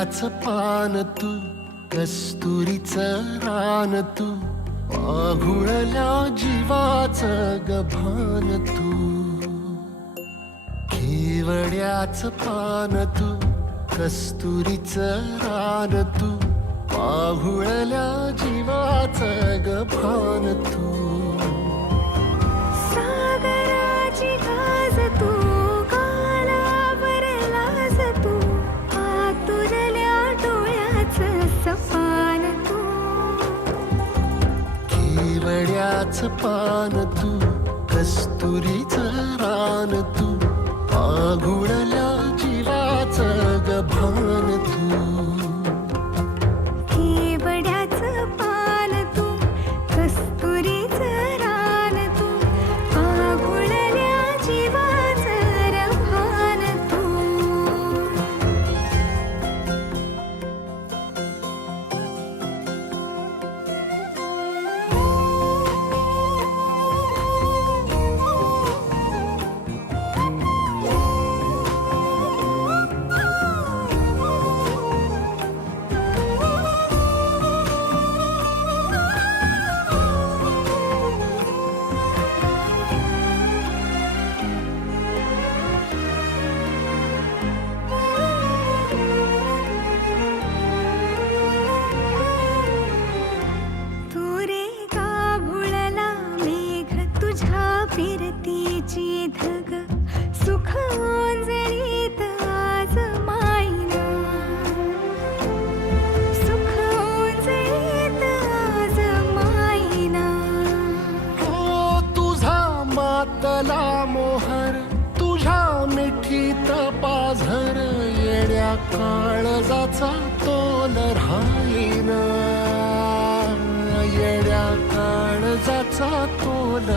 केवड्याच पान तू, कस्तुरीचं रान तू, पाघुळल्या जीवाचं गभान तू. केवड्याच पान तू, कस्तुरीचं रान तू, पाघुळल्या जीवाचं गभान तू. सागराची गाज तू, कालावर लाज तू, आतुरल्या डोळ्याचं सपान तू. केवड्याच पान तू, कस्तुरीचं रान तू, पाघुळल्या जीवाचं गभान तू. केवड्याचं पान तू, कस्तुरीचं रान तू, पाघुळल्या जीवाचं रभान तू. फिरतीची धग सुख ओंजळीत आज मायना, सुख ओंजळीत आज मायना. हो तुझा मातला मोहर, तुझ्या मिठीत पाझर, येड्या काळजाचा तोल राहीना, येड्या काळजाचा तोल